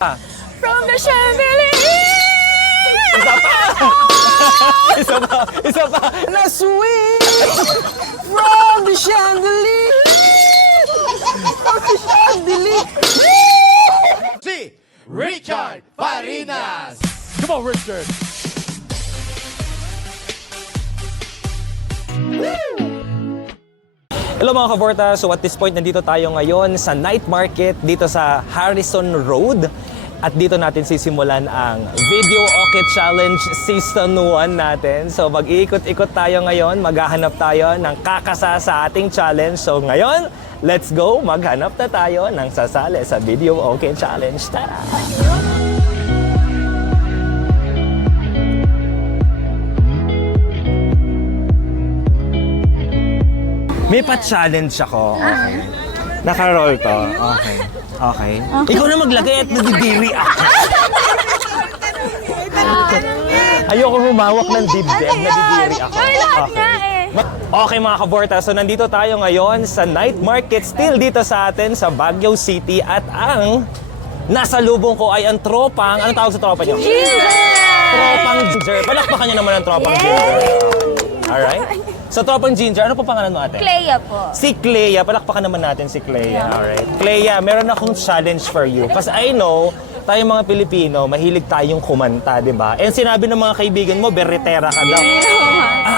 From the chandelier. Isa pa! Isa pa! Isa pa! Na swing from the chandelier. From the chandelier. Si Richard Parinas. Come on, Richard. Hello mga kaborta, so at this point nandito tayo ngayon sa night market dito sa Harrison Road at dito natin sisimulan ang Video Okay Challenge Season 1 natin. So mag-iikot-ikot tayo ngayon, maghahanap tayo ng kakasa sa ating challenge. So ngayon, let's go, maghanap na tayo ng sasali sa Video Okay Challenge. Tara! May pa-challenge ako. Okay. Naka-roll to. Okay. Okay. Ikaw na maglagay at nadidiri ako. Ayoko humawak ng dibdib. Nadidiri ako. Okay mga kaborta, so nandito tayo ngayon sa night market still dito sa atin sa Baguio City at ang nasa lubong ko ay ang tropang, anong tawag sa tropa nyo? Tropang Ginger. Palakpakan nyo naman ang tropang Ginger. Alright? So, tropang Ginger, ano po pangalan mo ate? Clea po. Si Clea. Palakpakan naman natin si Clea. Alright. Clea, meron akong challenge for you. Kasi I know, tayong mga Pilipino, mahilig tayong kumanta, di ba? And sinabi ng mga kaibigan mo, berritera ka daw.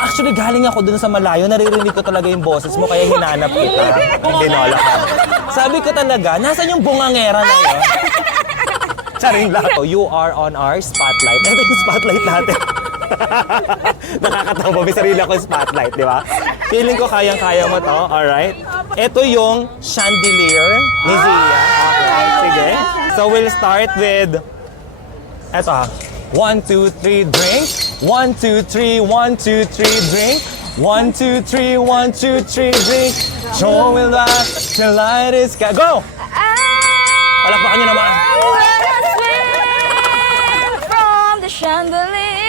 Actually, galing ako dun sa malayo. Naririnig ko talaga yung boses mo, kaya hinanap kita. Dinola ka. Sabi ko talaga, nasan yung bungangera na yun? Charing lato. You are on our spotlight. Ito yung spotlight natin. Nakakatawa, may sarili ako yung spotlight, di ba? Feeling ko kayang-kaya mo to, alright? Ito yung chandelier ni Zia. Okay, sige. So we'll start with, eto ha. 1, 2, 3, drink. 1, 2, 3, 1, 2, 3, drink. 1, 2, 3, 1, 2, 3, drink. Show me that the light is... Go! Palakpakan nyo naman. From the chandelier.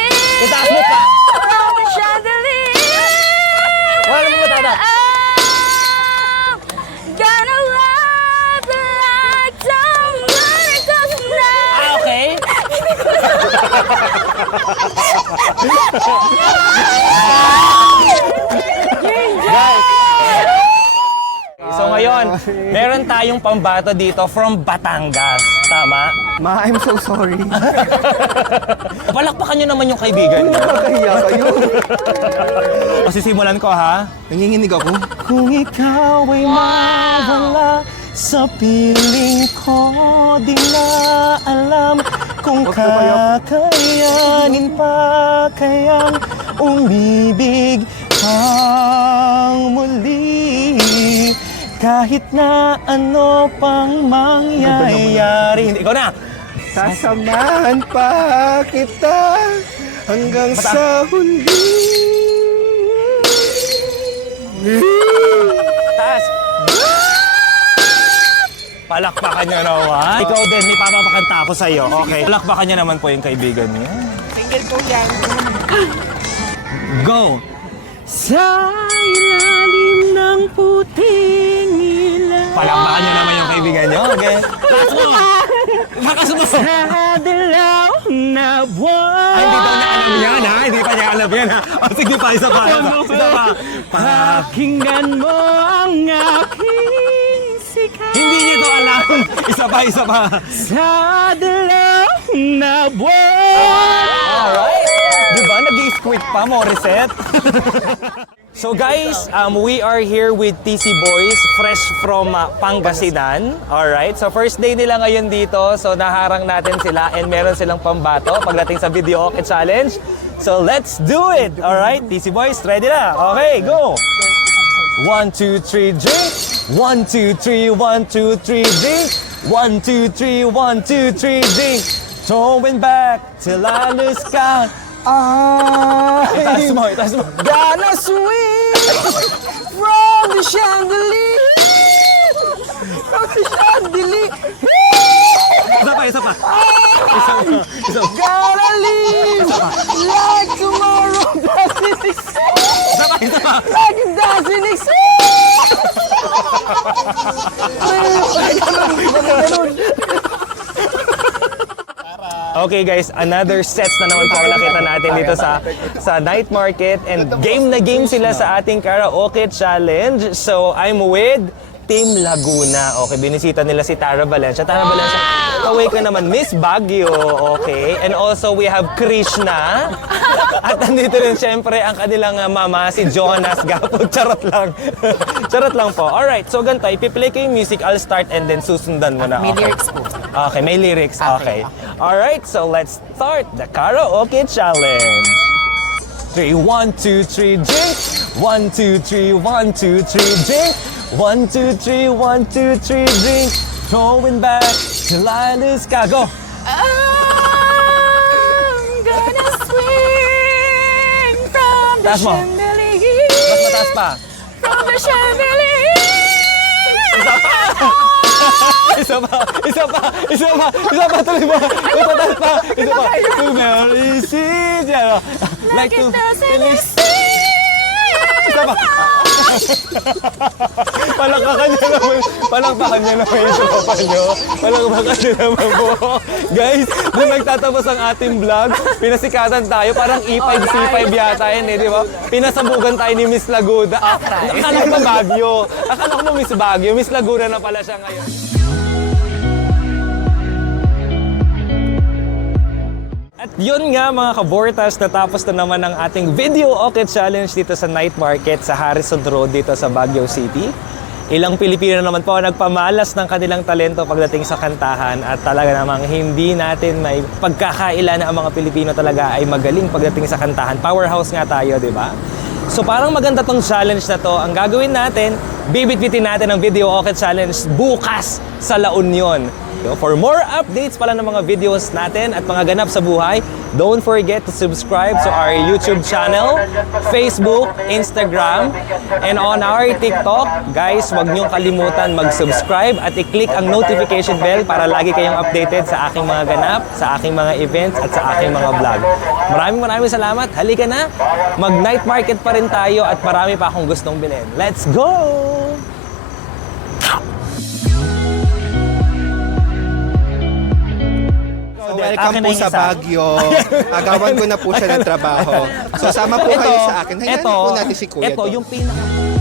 Itaas mo pa. From the chandelier. Wala mo matata. Gonna love like somebody tonight. Okay. Guys. So ngayon, meron tayong pambato dito from Batangas. Tama? Ma, I'm so sorry. Palakpakan nyo naman yung kaibigan nyo. Nakahiya kayo. Pasisimulan ko ha. Nanginginig ako. Kung ikaw ay mawala sa piling ko, di na alam kung kakayanin pa kayang umibig pang muli. Kahit na ano pang mangyayari. Ikaw na! Sasamahan pa kita hanggang sa huli. Taas! Palakpakan niyo naman. Ikaw din, may papapakanta ako sa'yo. Okay. Palakpakan niyo naman po yung kaibigan niyo. Single po yan. Go! Sa ilalim ng puting ilaw. Palakpakan niyo naman yung kaibigan niyo. Okay? Taas mo! Bakas mo! Sa dilaw na buwan. Ay, hindi daw niya alam yan, ha? Hindi pa niya alam yan, ha? O, sige pa, isa pa. Isa pa. Pakinggan mo ang aking sikat. Hindi niyo to alam. Isa pa, isa pa. Sa dilaw na buwan. Alright. Diba? Nag-i-squeak pa, Morissette. So guys, we are here with TC Boys, fresh from Pangasinan. Alright, so first day nila ngayon dito. So naharang natin sila and meron silang pambato pagdating sa Video Okay Challenge. So let's do it! Alright, TC Boys, ready na? Okay, go! 1, 2, 3, drink! 1, 2, 3, 1, 2, 3, drink! 1, 2, 3, 1, 2, 3, drink! Throwing back till I lose count. I Itaas mo. gonna swing from the chandelier. From the chandelier. Isa pa, isa pa. Isa pa, isa pa. Gonna live like tomorrow doesn't exist. Isa pa, isa pa. Like it doesn't exist. Ganun. Okay guys, another sets na naman po ang nakita natin dito sa night market, and game na game sila sa ating karaoke challenge. So I'm with Team Laguna. Okay, binisita nila si Tara Valencia. Tara Valencia, kaway ka naman, Miss Baguio. Okay, and also we have Krishna. At nandito rin syempre ang kanilang mama, si Jonas Gapod. Charot lang. Charot lang po. Alright, so ganito, ipiplay ko yung music. I'll start and then susundan mo na. May Okay. lyrics po. Okay, may lyrics. Okay. Alright, so let's start the karaoke challenge. 3, 1, 2, 3, drink. 1, 2, 3, 1, 2, 3, drink. 1, 2, 3, 1, 2, 3, drink. Throwing back till I lose ka. Go! I'm gonna swing from the Taas mo. chandelier. Mas mataas pa. From the chandelier. Isa pa, isa pa, isa pa, isa pa, tuloy mo. Mataas pa, isa pa. To very easy. Like to finish. Isa pa. Palakpakan niyo naman. Palakpakan niyo naman yung tropa niyo. Palakpakan niyo naman po. Guys, nung nagtatapos ang ating vlog, pinasikatan tayo. Parang E5, C5 yata yun eh, di ba? Pinasabugan tayo ni Miss Laguna. Akala ko ba Baguio? Akala ko ba Miss Baguio? Miss Laguna na pala siya ngayon. At yun nga mga kabortas, natapos na naman ang ating video okay challenge dito sa night market sa Harrison Road dito sa Baguio City. Ilang Pilipino naman po nagpamalas ng kanilang talento pagdating sa kantahan, at talaga namang hindi natin may pagkakaila na ang mga Pilipino talaga ay magaling pagdating sa kantahan. Powerhouse nga tayo, di ba? So parang maganda tong challenge na to. Ang gagawin natin, bibitbitin natin ang video okay challenge bukas sa La Union. For more updates pala ng mga videos natin at mga ganap sa buhay, don't forget to subscribe to our YouTube channel, Facebook, Instagram, and on our TikTok. Guys, huwag niyong kalimutan mag-subscribe at i-click ang notification bell para lagi kayong updated sa aking mga ganap, sa aking mga events at sa aking mga vlog. Maraming salamat. Halika na. Mag-night market pa rin tayo at marami pa akong gustong bilhin. Let's go! So, welcome po sa Baguio. Agawan ko na po siya ng trabaho. So, sama po kayo sa akin. Hayaan po natin si Kuya. Ito, doon. yung pinaka...